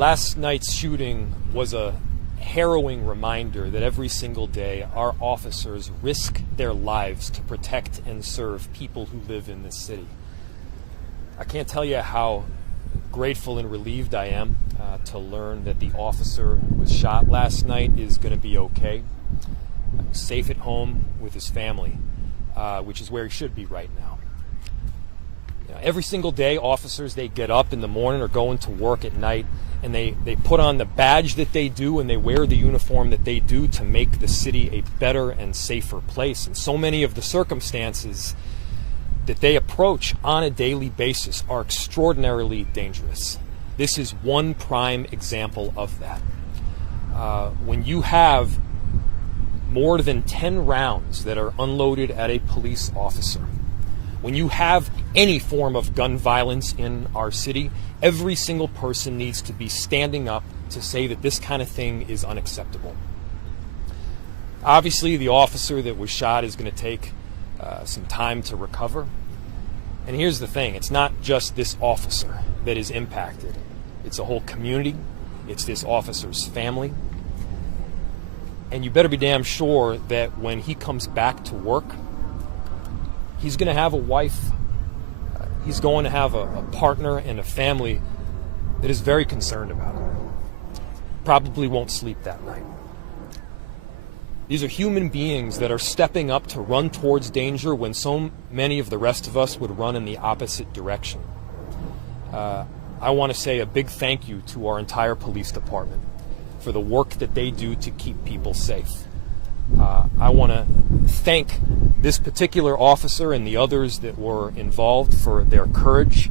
Last night's shooting was a harrowing reminder that every single day our officers risk their lives to protect and serve people who live in this city. I can't tell you how grateful and relieved I am to learn that the officer who was shot last night is going to be okay, safe at home with his family, which is where he should be right now. Every single day, officers, they get up in the morning or go into work at night, and they put on the badge that they do and they wear the uniform that they do to make the city a better and safer place. And so many of the circumstances that they approach on a daily basis are extraordinarily dangerous. This is one prime example of that. When you have more than 10 rounds that are unloaded at a police officer, when you have any form of gun violence in our city, every single person needs to be standing up to say that this kind of thing is unacceptable. Obviously, the officer that was shot is going to take some time to recover. And here's the thing, it's not just this officer that is impacted. It's a whole community. It's this officer's family. And you better be damn sure that when he comes back to work, he's going to have a wife, he's going to have a partner and a family that is very concerned about him. Probably won't sleep that night. These are human beings that are stepping up to run towards danger when so many of the rest of us would run in the opposite direction. I want to say a big thank you to our entire police department for the work that they do to keep people safe. I want to thank this particular officer and the others that were involved for their courage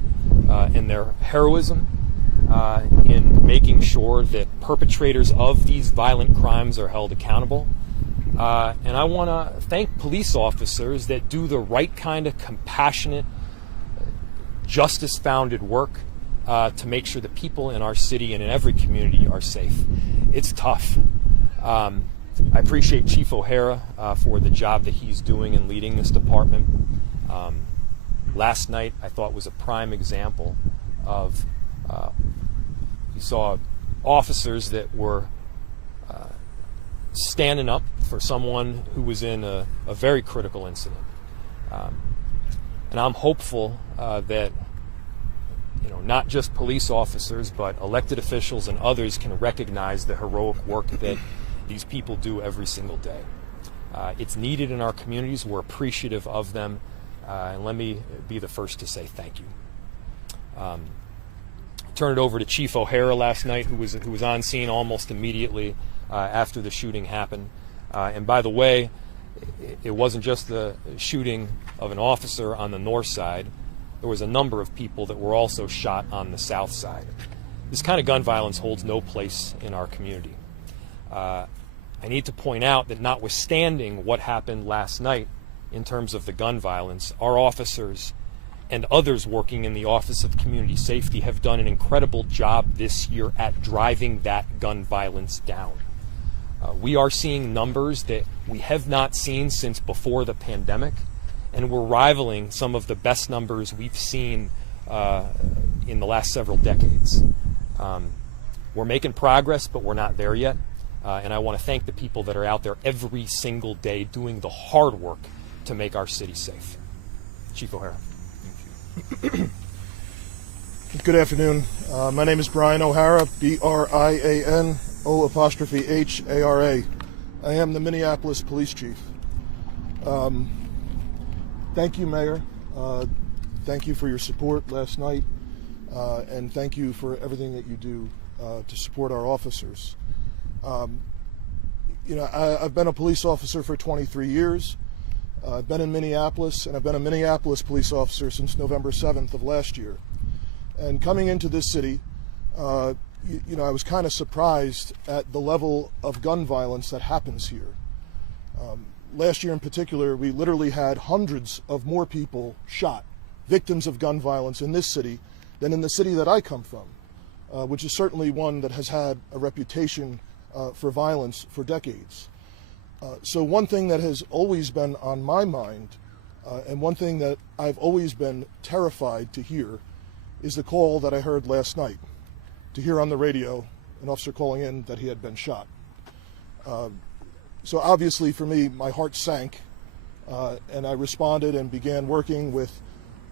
and their heroism in making sure that perpetrators of these violent crimes are held accountable. And I want to thank police officers that do the right kind of compassionate, justice-founded work to make sure the people in our city and in every community are safe. It's tough. I appreciate Chief O'Hara for the job that he's doing in leading this department. Last night, I thought was a prime example of, you saw officers that were standing up for someone who was in a very critical incident. And I'm hopeful that not just police officers, but elected officials and others can recognize the heroic work that these people do every single day. It's needed in our communities. We're appreciative of them. And let me be the first to say thank you. Turned it over to Chief O'Hara last night, who was on scene almost immediately after the shooting happened. And by the way, it wasn't just the shooting of an officer on the north side. There was a number of people that were also shot on the south side. This kind of gun violence holds no place in our community. I need to point out that notwithstanding what happened last night in terms of the gun violence, our officers and others working in the Office of Community Safety have done an incredible job this year at driving that gun violence down. We are seeing numbers that we have not seen since before the pandemic, and we're rivaling some of the best numbers we've seen in the last several decades. We're making progress, but we're not there yet. And I want to thank the people that are out there every single day doing the hard work to make our city safe. Chief O'Hara. Thank you. Good afternoon. My name is Brian O'Hara, BRIANO''HARA. I am the Minneapolis Police Chief. Thank you, Mayor. Thank you for your support last night, and thank you for everything that you do to support our officers. I've been a police officer for 23 years. I've been in Minneapolis, and I've been a Minneapolis police officer since November 7th of last year. And coming into this city, I was kind of surprised at the level of gun violence that happens here. Last year in particular, we literally had hundreds of more people shot, victims of gun violence in this city than in the city that I come from, which is certainly one that has had a reputation for violence for decades. So one thing that has always been on my mind, and one thing that I've always been terrified to hear, is the call that I heard last night. to hear on the radio an officer calling in that he had been shot. So obviously for me, my heart sank, and I responded and began working with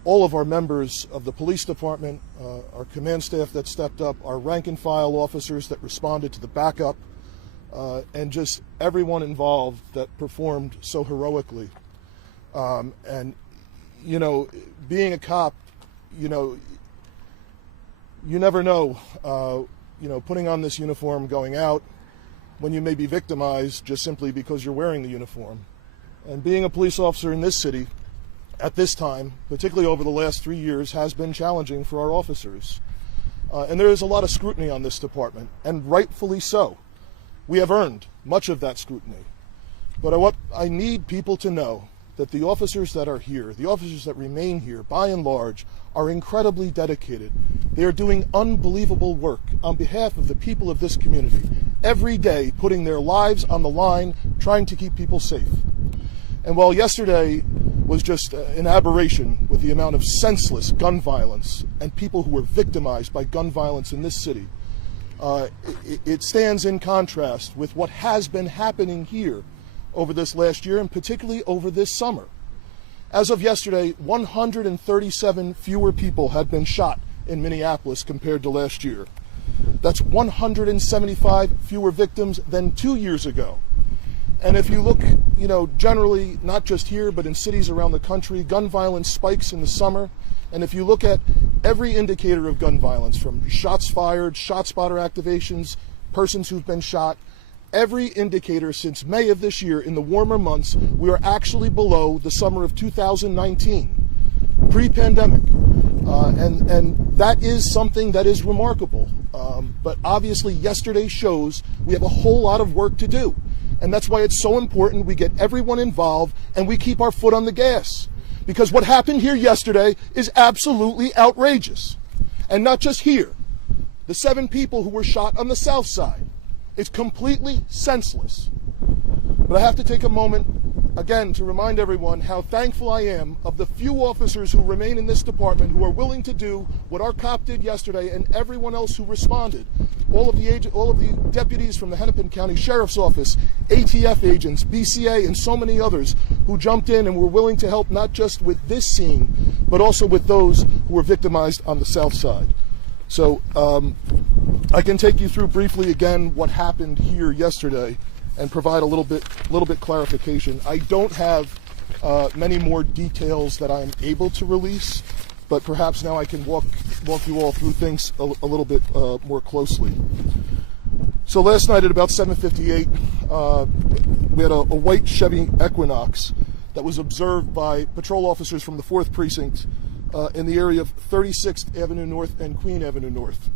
all of our members of the police department, our command staff that stepped up, our rank and file officers that responded to the backup, and just everyone involved that performed so heroically. And, you know, being a cop, you know, you never know, you know, putting on this uniform, going out, when you may be victimized just simply because you're wearing the uniform. And being a police officer in this city at this time, particularly over the last 3 years, has been challenging for our officers. And there is a lot of scrutiny on this department, and rightfully so. We have earned much of that scrutiny. But I need people to know that the officers that are here, the officers that remain here, by and large, are incredibly dedicated. They are doing unbelievable work on behalf of the people of this community, every day putting their lives on the line, trying to keep people safe. And while yesterday was just an aberration with the amount of senseless gun violence and people who were victimized by gun violence in this city, it stands in contrast with what has been happening here over this last year, and particularly over this summer. As of yesterday, 137 fewer people had been shot in Minneapolis compared to last year. That's 175 fewer victims than 2 years ago. And if you look, you know, generally, not just here, but in cities around the country, gun violence spikes in the summer. And if you look at every indicator of gun violence, from shots fired, shot spotter activations, persons who've been shot, every indicator since May of this year, in the warmer months, we are actually below the summer of 2019, pre-pandemic. And that is something that is remarkable. But obviously yesterday shows we have a whole lot of work to do. And that's why it's so important we get everyone involved and we keep our foot on the gas. Because what happened here yesterday is absolutely outrageous. And not just here. The 7 people who were shot on the south side. It's completely senseless. But I have to take a moment, again, to remind everyone how thankful I am of the few officers who remain in this department who are willing to do what our cop did yesterday, and everyone else who responded. All of the deputies from the Hennepin County Sheriff's Office, ATF agents, BCA, and so many others who jumped in and were willing to help not just with this scene, but also with those who were victimized on the south side. So I can take you through briefly again what happened here yesterday and provide a little bit clarification. I don't have many more details that I'm able to release, but perhaps now I can walk you all through things a little bit more closely. So last night at about 7:58, we had a white Chevy Equinox that was observed by patrol officers from the 4th Precinct in the area of 36th Avenue North and Queen Avenue North.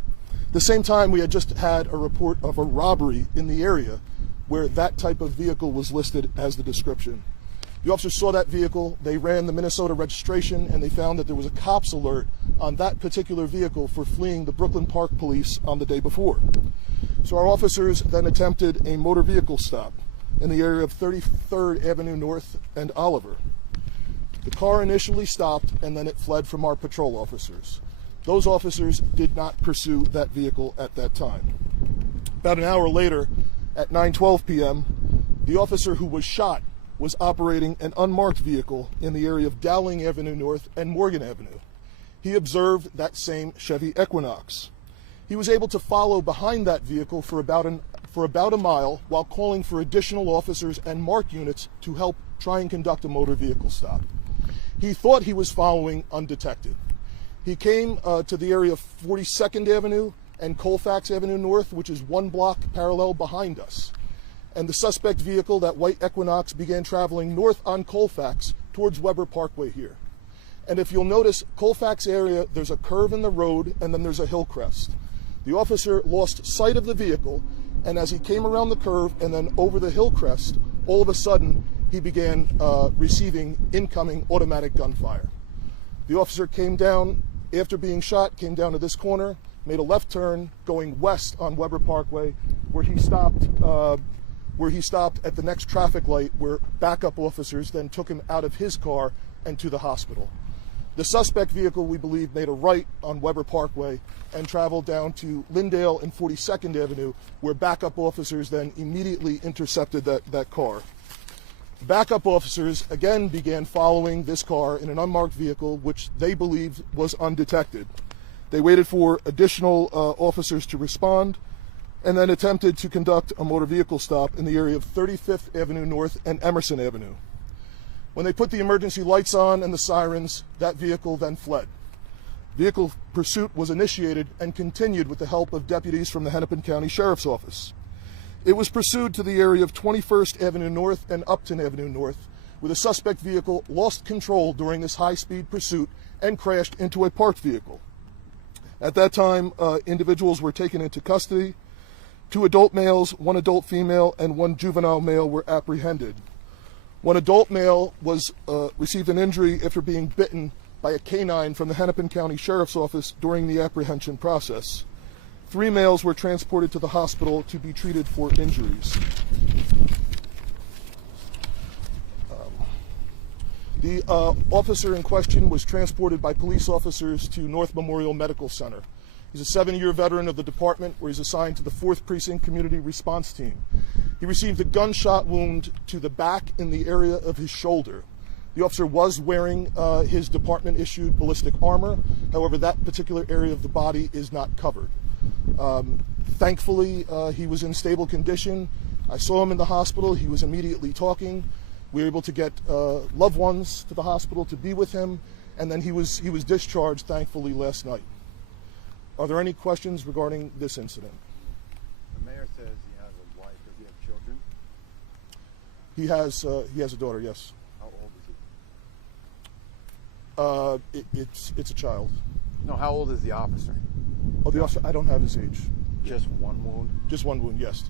At the same time, we had just had a report of a robbery in the area where that type of vehicle was listed as the description. The officers saw that vehicle, they ran the Minnesota registration, and they found that there was a COPS alert on that particular vehicle for fleeing the Brooklyn Park Police on the day before. So our officers then attempted a motor vehicle stop in the area of 33rd Avenue North and Oliver. The car initially stopped, and then it fled from our patrol officers. Those officers did not pursue that vehicle at that time. About an hour later, at 9:12 p.m., the officer who was shot was operating an unmarked vehicle in the area of Dowling Avenue North and Morgan Avenue. He observed that same Chevy Equinox. He was able to follow behind that vehicle for about a mile while calling for additional officers and MARC units to help try and conduct a motor vehicle stop. He thought he was following undetected. He came to the area of 42nd Avenue and Colfax Avenue North, which is 1 block parallel behind us. And the suspect vehicle, that white Equinox, began traveling north on Colfax towards Weber Parkway here. And if you'll notice, Colfax area, there's a curve in the road and then there's a hill crest. The officer lost sight of the vehicle, and as he came around the curve and then over the hill crest, all of a sudden he began receiving incoming automatic gunfire. The officer came down, after being shot, came down to this corner, made a left turn going west on Weber Parkway, where he stopped at the next traffic light, where backup officers then took him out of his car and to the hospital. The suspect vehicle, we believe, made a right on Weber Parkway and traveled down to Lyndale and 42nd Avenue, where backup officers then immediately intercepted that car. Backup officers again began following this car in an unmarked vehicle, which they believed was undetected. They waited for additional officers to respond and then attempted to conduct a motor vehicle stop in the area of 35th Avenue North and Emerson Avenue. When they put the emergency lights on and the sirens, that vehicle then fled. Vehicle pursuit was initiated and continued with the help of deputies from the Hennepin County Sheriff's Office. It was pursued to the area of 21st Avenue North and Upton Avenue North, where the suspect vehicle lost control during this high-speed pursuit and crashed into a parked vehicle. At that time, individuals were taken into custody. 2 adult males, 1 adult female, and 1 juvenile male were apprehended. 1 adult male was received an injury after being bitten by a canine from the Hennepin County Sheriff's Office during the apprehension process. 3 males were transported to the hospital to be treated for injuries. The officer in question was transported by police officers to North Memorial Medical Center. He's a 7-year veteran of the department, where he's assigned to the 4th Precinct Community Response Team. He received a gunshot wound to the back in the area of his shoulder. The officer was wearing his department-issued ballistic armor. However, that particular area of the body is not covered. Thankfully, he was in stable condition. I saw him in the hospital. He was immediately talking. We were able to get loved ones to the hospital to be with him, and then he was discharged, thankfully, last night. Are there any questions regarding this incident? The mayor says he has a wife. Does he have children? He has a daughter, yes. How old is he? It's a child. No, how old is the officer? Oh, the officer, I don't have his age. Just 1 wound? Just 1 wound, yes.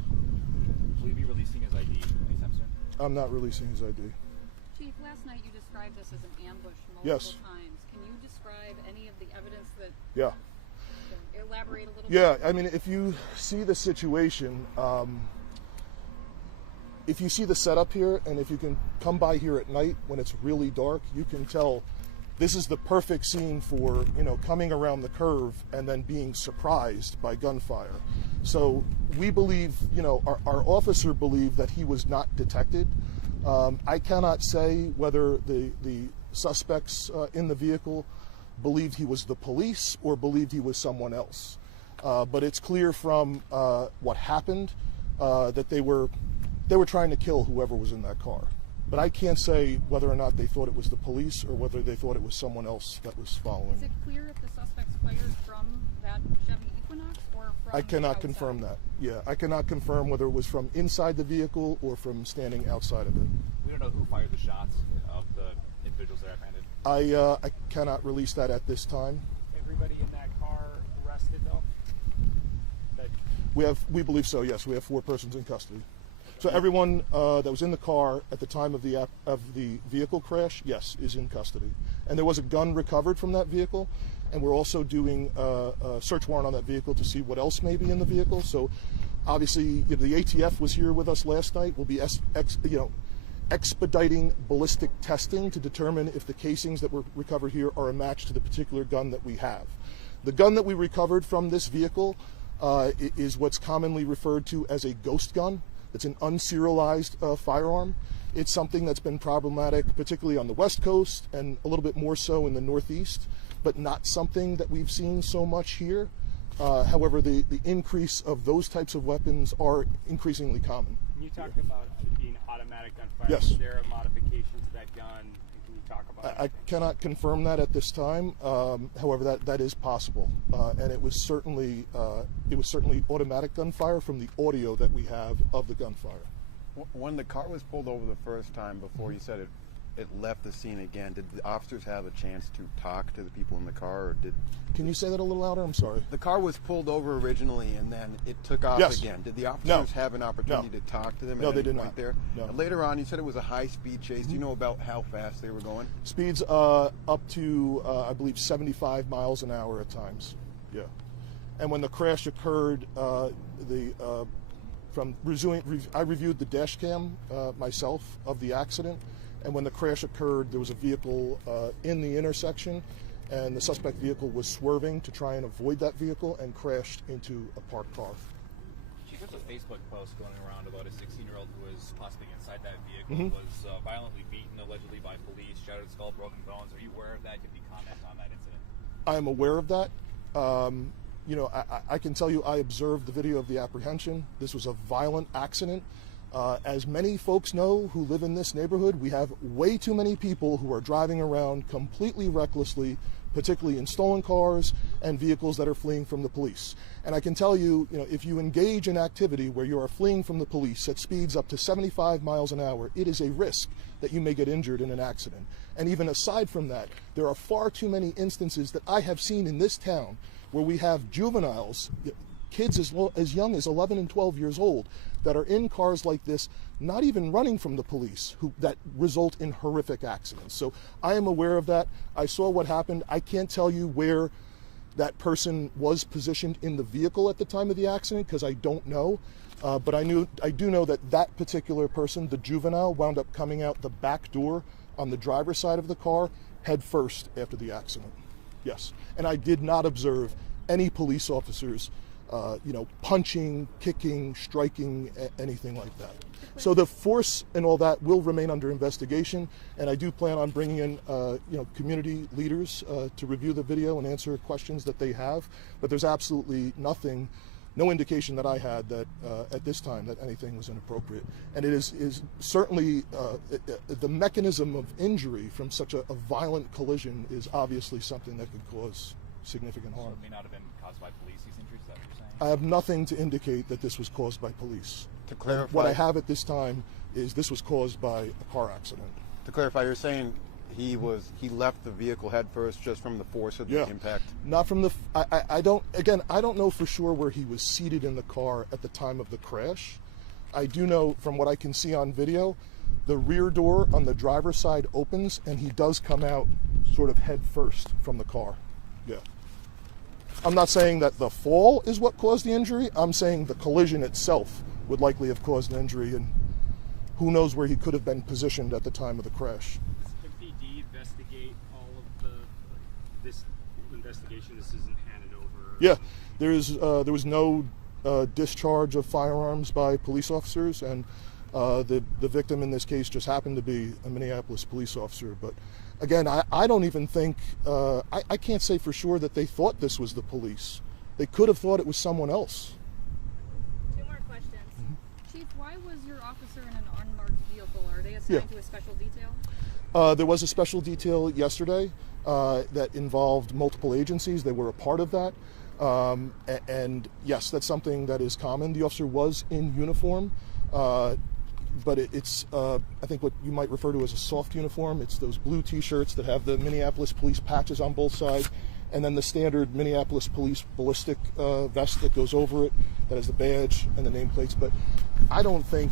Will you be releasing his ID anytime soon? I'm not releasing his ID. Chief, last night you described this as an ambush multiple Yes. times. Can you describe any of the evidence that... Yeah. Elaborate a little bit? Yeah, I mean, if you see the situation, if you see the setup here, and if you can come by here at night when it's really dark, you can tell this is the perfect scene for, coming around the curve and then being surprised by gunfire. So we believe, our officer believed that he was not detected. I cannot say whether the suspects in the vehicle believed he was the police or believed he was someone else. But it's clear from what happened that they were trying to kill whoever was in that car. But I can't say whether or not they thought it was the police or whether they thought it was someone else that was following. Is it clear if the suspects fired from that Chevy Equinox or from I cannot outside? confirm that. Yeah, I cannot confirm whether it was from inside the vehicle or from standing outside of it. We don't know who fired the shots of the individuals that are apprehended. I cannot release that at this time. Everybody in that car arrested, though? We believe so, yes. We have 4 persons in custody. So everyone that was in the car at the time of the vehicle crash, yes, is in custody. And there was a gun recovered from that vehicle, and we're also doing a search warrant on that vehicle to see what else may be in the vehicle. So obviously, the ATF was here with us last night. We'll be expediting ballistic testing to determine if the casings that were recovered here are a match to the particular gun that we have. The gun that we recovered from this vehicle is what's commonly referred to as a ghost gun. It's an unserialized firearm. It's something that's been problematic, particularly on the West Coast and a little bit more so in the Northeast, but not something that we've seen so much here. However, the increase of those types of weapons are increasingly common. You talked about it being automatic gunfire. Yes. Is there a modification to that gun? Can you talk about I it? cannot confirm that at this time. However, that is possible, and it was certainly automatic gunfire from the audio that we have of the gunfire. When the car was pulled over the first time, before you said it left the scene again, did the officers have a chance to talk to the people in the car, or did... Can you say that a little louder? I'm sorry. The car was pulled over originally, and then it took off Yes. again. Did the officers have an opportunity to talk to them at No, they any did point not. there? No. And later on, you said it was a high-speed chase. Do you know about how fast they were going? Speeds up to, I believe, 75 miles an hour at times. Yeah. And when the crash occurred, I reviewed the dash cam myself of the accident, And when the crash occurred, there was a vehicle in the intersection, and the suspect vehicle was swerving to try and avoid that vehicle and crashed into a parked car. There's a Facebook post going around about a 16-year-old who was possibly inside that vehicle, was violently beaten allegedly by police, shattered skull, broken bones. Are you aware of that? Could you comment on that incident? I am aware of that. You know, I can tell you I observed the video of the apprehension. This was a violent accident. As many folks know who live in this neighborhood, we have way too many people who are driving around completely recklessly, particularly in stolen cars and vehicles that are fleeing from the police. And I can tell you, if you engage in activity where you are fleeing from the police at speeds up to 75 miles an hour, it is a risk that you may get injured in an accident. And even aside from that, there are far too many instances that I have seen in this town where we have juveniles, kids as young as 11 and 12 years old, that are in cars like this, not even running from the police, that result in horrific accidents. So I am aware of that. I saw what happened. I can't tell you where that person was positioned in the vehicle at the time of the accident because I don't know. But I do know that that particular person, the juvenile, wound up coming out the back door on the driver's side of the car head first after the accident. Yes. And I did not observe any police officers punching, kicking, striking, anything like that. So the force and all that will remain under investigation, and I do plan on bringing in, community leaders to review the video and answer questions that they have. But there's absolutely no indication that I had that at this time that anything was inappropriate. And it is certainly the mechanism of injury from such a violent collision is obviously something that could cause significant harm. So it may not have been caused by police, these injuries, is that what you're saying? I have nothing to indicate that this was caused by police. To clarify, what I have at this time is this was caused by a car accident. To clarify, you're saying he left the vehicle head first just from the force of the impact? Not from the. I don't know for sure where he was seated in the car at the time of the crash. I do know from what I can see on video, the rear door on the driver's side opens and he does come out sort of head first from the car. Yeah. I'm not saying that the fall is what caused the injury. I'm saying the collision itself would likely have caused an injury, and who knows where he could have been positioned at the time of the crash. Does MPD investigate all of this investigation? This isn't handed over? Yeah, there was no discharge of firearms by police officers, and the victim in this case just happened to be a Minneapolis police officer. But again, I don't even think, I can't say for sure that they thought this was the police. They could have thought it was someone else. Two more questions. Chief, why was your officer in an unmarked vehicle? Are they assigned to a special detail? There was a special detail yesterday that involved multiple agencies. They were a part of that. And yes, that's something that is common. The officer was in uniform. But it's, I think, what you might refer to as a soft uniform. It's those blue T-shirts that have the Minneapolis police patches on both sides, and then the standard Minneapolis police ballistic vest that goes over it, that has the badge and the nameplates. But I don't think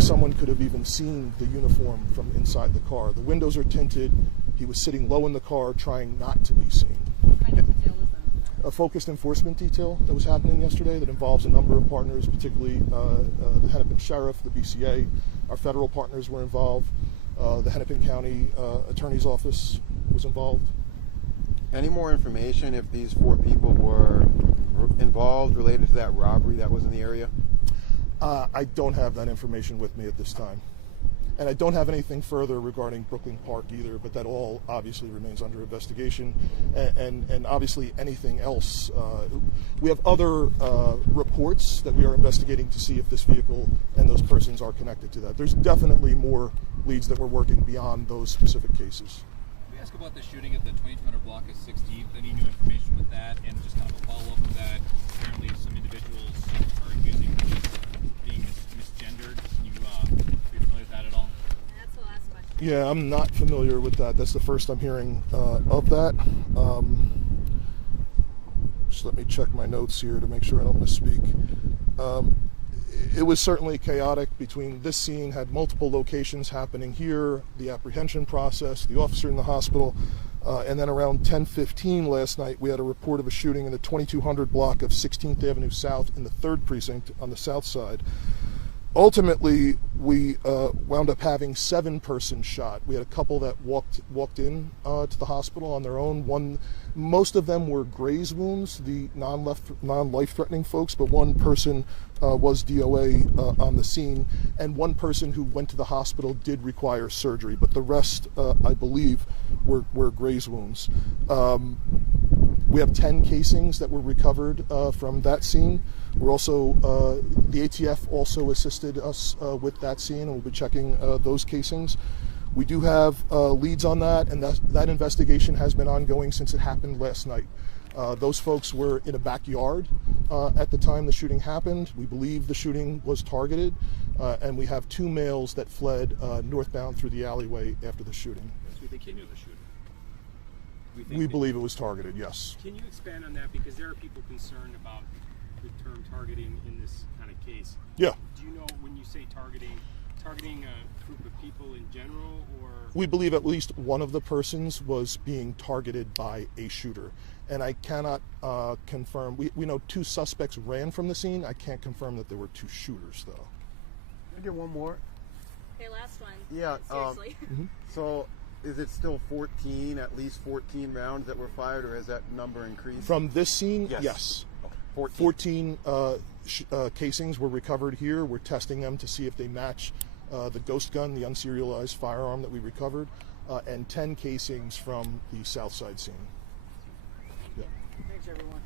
someone could have even seen the uniform from inside the car. The windows are tinted. He was sitting low in the car, trying not to be seen. What kind of detail was that? A focused enforcement detail that was happening yesterday that involves a number of partners, particularly the Hennepin Sheriff, the BCA. Our federal partners were involved. The Hennepin County Attorney's Office was involved. Any more information if these 4 people were involved related to that robbery that was in the area? I don't have that information with me at this time. And I don't have anything further regarding Brooklyn Park either, but that all obviously remains under investigation. And obviously anything else. We have other reports that we are investigating to see if this vehicle and those persons are connected to that. There's definitely more leads that we're working beyond those specific cases. Can we ask about the shooting at the 2200 block of 16th? Any new information with that? And just kind of a follow-up with that, apparently some individuals are accusing police of being misgendered. Can you be familiar with that at all? That's the last question. Yeah, I'm not familiar with that. That's the first I'm hearing of that. Just let me check my notes here to make sure I don't misspeak. It was certainly chaotic. Between this scene had multiple locations happening here, the apprehension process, the officer in the hospital, and then around 10:15 last night we had a report of a shooting in the 2200 block of 16th Avenue South in the 3rd precinct on the south side. ultimately, we wound up having 7 persons shot. We had a couple that walked in to the hospital on their own. Most of them were graze wounds, the non-life-threatening folks, but one person was DOA on the scene, and one person who went to the hospital did require surgery, but the rest, I believe, were graze wounds. We have 10 casings that were recovered from that scene. We're also, the ATF also assisted us with that scene, and we'll be checking those casings. We do have leads on that, and that investigation has been ongoing since it happened last night. Those folks were in a backyard at the time the shooting happened. We believe the shooting was targeted, and we have 2 males that fled northbound through the alleyway after the shooting. So they knew the shooter. We believe it was targeted, yes. Can you expand on that? Because there are people concerned about the term targeting in this kind of case. Yeah. Do you know when you say targeting a group of people in general, or? We believe at least one of the persons was being targeted by a shooter. And I cannot confirm. We know 2 suspects ran from the scene. I can't confirm that there were 2 shooters, though. Can I get one more? Okay, last one. Yeah. Seriously. So is it still 14, at least 14 rounds that were fired, or has that number increased? From this scene, Yes. yes. Okay. 14 casings were recovered here. We're testing them to see if they match the ghost gun, the unserialized firearm that we recovered, and 10 casings from the south side scene. Yeah. Thanks, everyone.